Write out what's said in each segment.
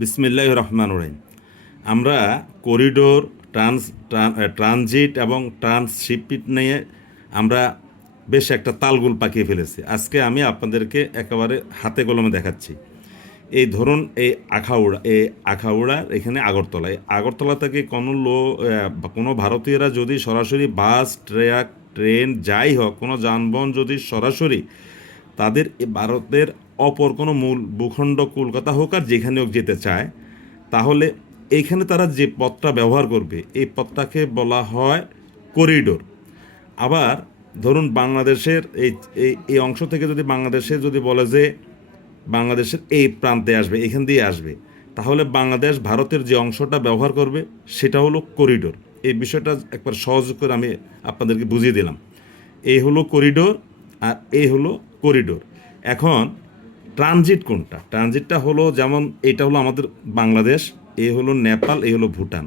বিসমিল্লাহির রহমানির রহিম। আমরা করিডোর, ট্রানজিট এবং ট্রান্সশিপিট নিয়ে আমরা বেশ একটা তালগোল পাকিয়ে ফেলেছি। আজকে আমি আপনাদেরকে একেবারে হাতে কলমে দেখাচ্ছি। এই ধরুন, এই আখাউড়ার এখানে আগরতলা, এই আগরতলা থেকে কোনো ভারতীয়রা যদি সরাসরি বাস, ট্রাক, ট্রেন যাই হোক, কোনো যানবাহন যদি সরাসরি তাদের ভারতের অপর কোনো মূল ভূখণ্ড কলকাতা হোক আর যেখানে হোক যেতে চায়, তাহলে এইখানে তারা যে পথটা ব্যবহার করবে এই পথটাকে বলা হয় করিডোর। আবার ধরুন, বাংলাদেশের এই এই এই অংশ থেকে যদি বাংলাদেশে যদি বলে যে বাংলাদেশের এই প্রান্তে আসবে, এখান দিয়ে আসবে, তাহলে বাংলাদেশ ভারতের যে অংশটা ব্যবহার করবে সেটা হলো করিডোর। এই বিষয়টা একবার সহজ করে আমি আপনাদেরকে বুঝিয়ে দিলাম। এই হলো করিডোর আর এই হলো করিডোর। এখন ট্রানজিট কোনটা? ট্রানজিটটা হলো, যেমন এটা হলো আমাদের বাংলাদেশ, এই হলো নেপাল, এই হলো ভুটান।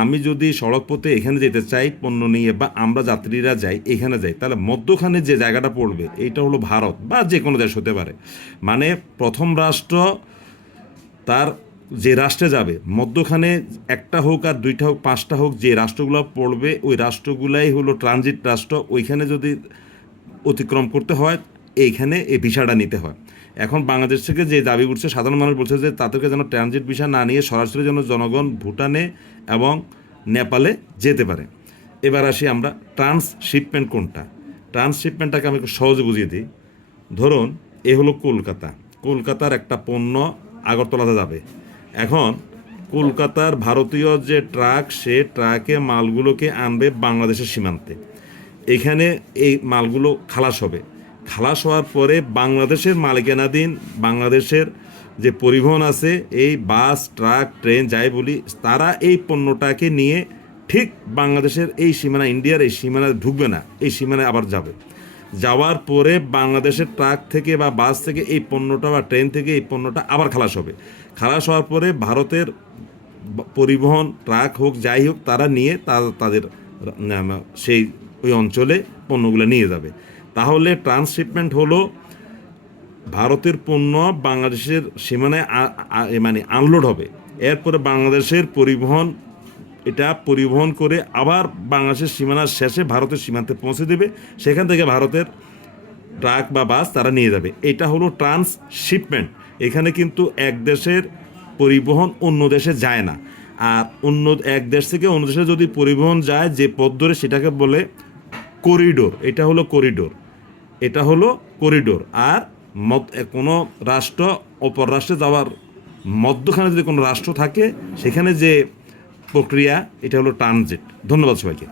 আমি যদি সড়ক পথে এখানে যেতে চাই পণ্য নিয়ে, বা আমরা যাত্রীরা যাই এখানে যাই, তাহলে মধ্যখানে যে জায়গাটা পড়বে এইটা হলো ভারত বা যে কোনো দেশ হতে পারে। মানে প্রথম রাষ্ট্র তার যে রাষ্ট্রে যাবে, মধ্যখানে একটা হোক আর দুইটা হোক পাঁচটা হোক, যে রাষ্ট্রগুলো পড়বে ওই রাষ্ট্রগুলাই হলো ট্রানজিট রাষ্ট্র। ওইখানে যদি অতিক্রম করতে হয়, এইখানে এই ভিসাটা নিতে হয়। এখন বাংলাদেশ থেকে যে দাবি উঠছে, সাধারণ মানুষ বলছে যে তাদেরকে যেন ট্রানজিট ভিসা না নিয়ে সরাসরি যেন জনগণ ভুটানে এবং নেপালে যেতে পারে। এবার আসি আমরা ট্রান্সশিপমেন্ট কোনটা। ট্রান্সশিপমেন্টটাকে আমি একটু সহজে বুঝিয়ে দিই। ধরুন, এ হলো কলকাতা, কলকাতার একটা পণ্য আগরতলাতে যাবে। এখন কলকাতার ভারতীয় যে ট্রাক, সে ট্রাকে মালগুলোকে আনবে বাংলাদেশের সীমান্তে। এখানে এই মালগুলো খালাস হবে। খালাস হওয়ার পরে বাংলাদেশের মালিকানাধীন বাংলাদেশের যে পরিবহন আছে, এই বাস, ট্রাক, ট্রেন যাই বলি, তারা এই পণ্যটাকে নিয়ে ঠিক বাংলাদেশের এই সীমানা, ইন্ডিয়ার এই সীমানায় ঢুকবে না, এই সীমানায় আবার যাবে। যাওয়ার পরে বাংলাদেশের ট্রাক থেকে বা বাস থেকে এই পণ্যটা বা ট্রেন থেকে এই পণ্যটা আবার খালাস হবে। খালাস হওয়ার পরে ভারতের পরিবহন, ট্রাক হোক যাই হোক, তারা নিয়ে তাদের সেই ওই অঞ্চলে পণ্যগুলো নিয়ে যাবে। তাহলে ট্রান্সশিপমেন্ট হলো ভারতের পণ্য বাংলাদেশের সীমানায় মানে আনলোড হবে। এরপরে বাংলাদেশের পরিবহন এটা পরিবহন করে আবার বাংলাদেশের সীমানার শেষে ভারতের সীমান্তে পৌঁছে দেবে। সেখান থেকে ভারতের ট্রাক বা বাস তারা নিয়ে যাবে। এটা হলো ট্রান্সশিপমেন্ট। এখানে কিন্তু এক দেশের পরিবহন অন্য দেশে যায় না। আর অন্য এক দেশ থেকে অন্য দেশে যদি পরিবহন যায় যে পথ ধরে, সেটাকে বলে করিডোর। এটা হলো করিডোর, এটা হলো করিডোর। আর কোনো রাষ্ট্র অপর রাষ্ট্রে যাওয়ার মধ্যখানে যদি কোনো রাষ্ট্র থাকে, সেখানে যে প্রক্রিয়া, এটা হলো ট্রানজিট। ধন্যবাদ সবাইকে।